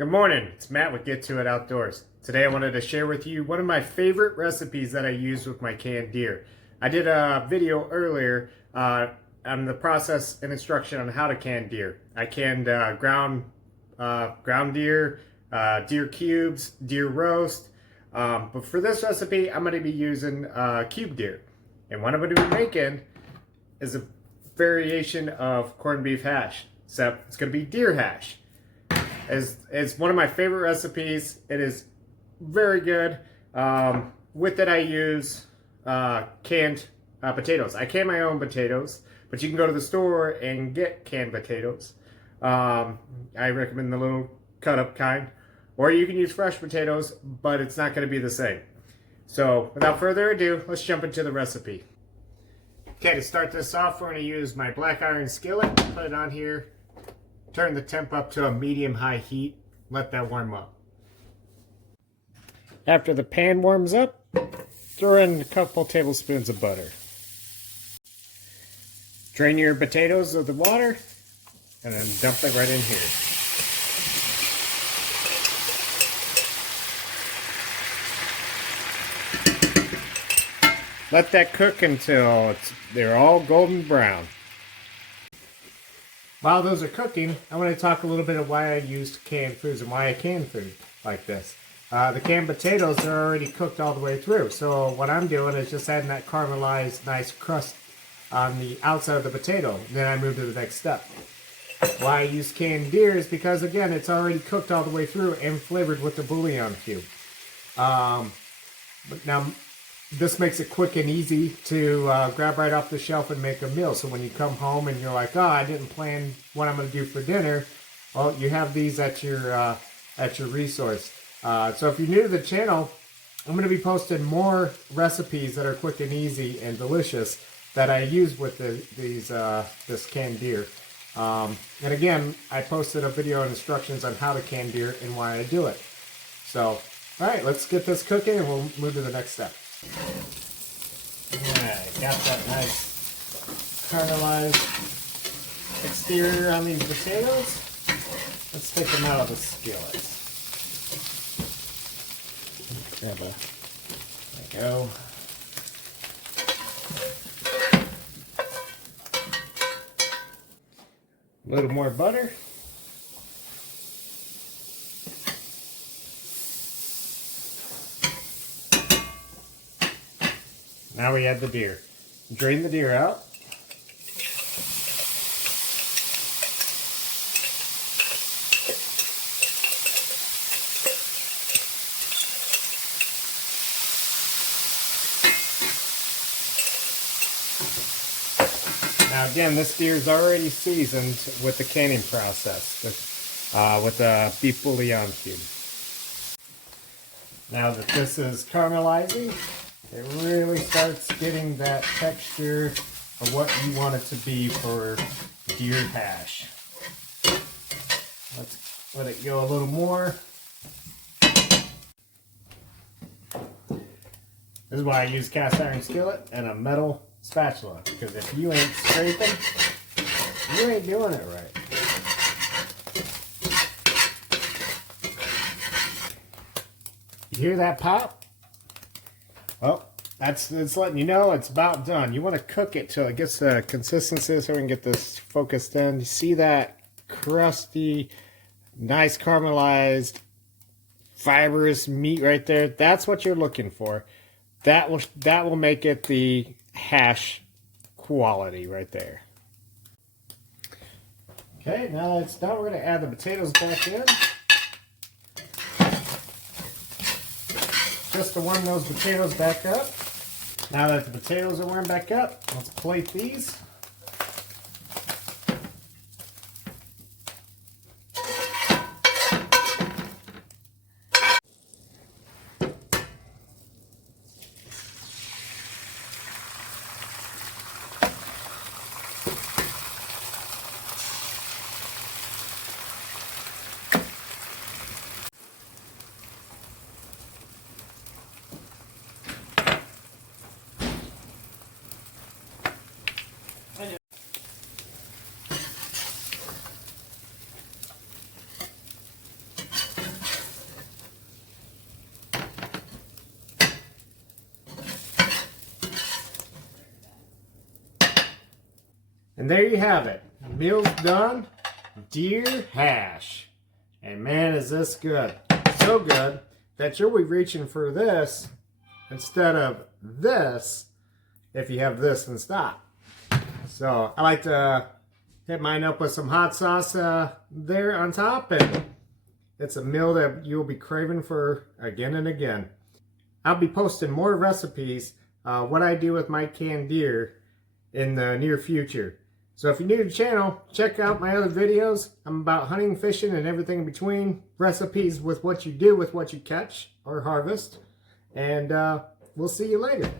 Good morning, it's Matt with Get To It Outdoors. Today I wanted to share with you one of my favorite recipes that I use with my canned deer. I did a video earlier on the process and instruction on how to can deer. I canned ground deer, deer cubes, deer roast, but for this recipe I'm going to be using cube deer. And what I'm going to be making is a variation of corned beef hash, except it's going to be deer hash. It's one of my favorite recipes. It is very good. With it I use canned potatoes. I can my own potatoes, but you can go to the store and get canned potatoes. I recommend the little cut up kind. Or you can use fresh potatoes, but it's not going to be the same. So without further ado, let's jump into the recipe. Okay, to start this off, we're going to use my black iron skillet. Put it on here. Turn the temp up to a medium-high heat. Let that warm up. After the pan warms up, throw in a couple tablespoons of butter. Drain your potatoes of the water and then dump it right in here. Let that cook until they're all golden brown. While those are cooking, I want to talk a little bit of why I used canned foods and why I can food like this. The canned potatoes are already cooked all the way through, so what I'm doing is just adding that caramelized nice crust on the outside of the potato. Then I move to the next step. Why I use canned deer is because, again, it's already cooked all the way through and flavored with the bouillon cube. But now, this makes it quick and easy to grab right off the shelf and make a meal. So when you come home and you're like, oh, I didn't plan what I'm going to do for dinner, well, you have these at your resource. So if you're new to the channel, I'm going to be posting more recipes that are quick and easy and delicious that I use with this canned deer. And again, I posted a video on instructions on how to can deer and why I do it. So, all right, let's get this cooking and we'll move to the next step. Alright, got that nice caramelized exterior on these potatoes. Let's take them out of the skillet. Grab there we go. A little more butter. Now we add the deer. Drain the deer out. Now again, this deer is already seasoned with the canning process, with the beef bouillon cube. Now that this is caramelizing, it really starts getting that texture of what you want it to be for deer hash. Let's let it go a little more. This is why I use cast iron skillet and a metal spatula, because if you ain't scraping, you ain't doing it right. You hear that pop? Well, it's letting you know it's about done. You want to cook it till it gets the consistency so we can get this focused in. You see that crusty, nice caramelized, fibrous meat right there? That's what you're looking for. That will make it the hash quality right there. Okay, now that it's done, we're going to add the potatoes back in. Just to warm those potatoes back up. Now that the potatoes are warmed back up, let's plate these. And there you have it. Meal's done. Deer hash. And man, is this good. So good that you'll be reaching for this instead of this if you have this in stock. So I like to hit mine up with some hot sauce there on top, and it's a meal that you'll be craving for again and again. I'll be posting more recipes, what I do with my canned deer in the near future. So if you're new to the channel, check out my other videos. I'm about hunting, fishing, and everything in between. Recipes with what you do with what you catch or harvest. And we'll see you later.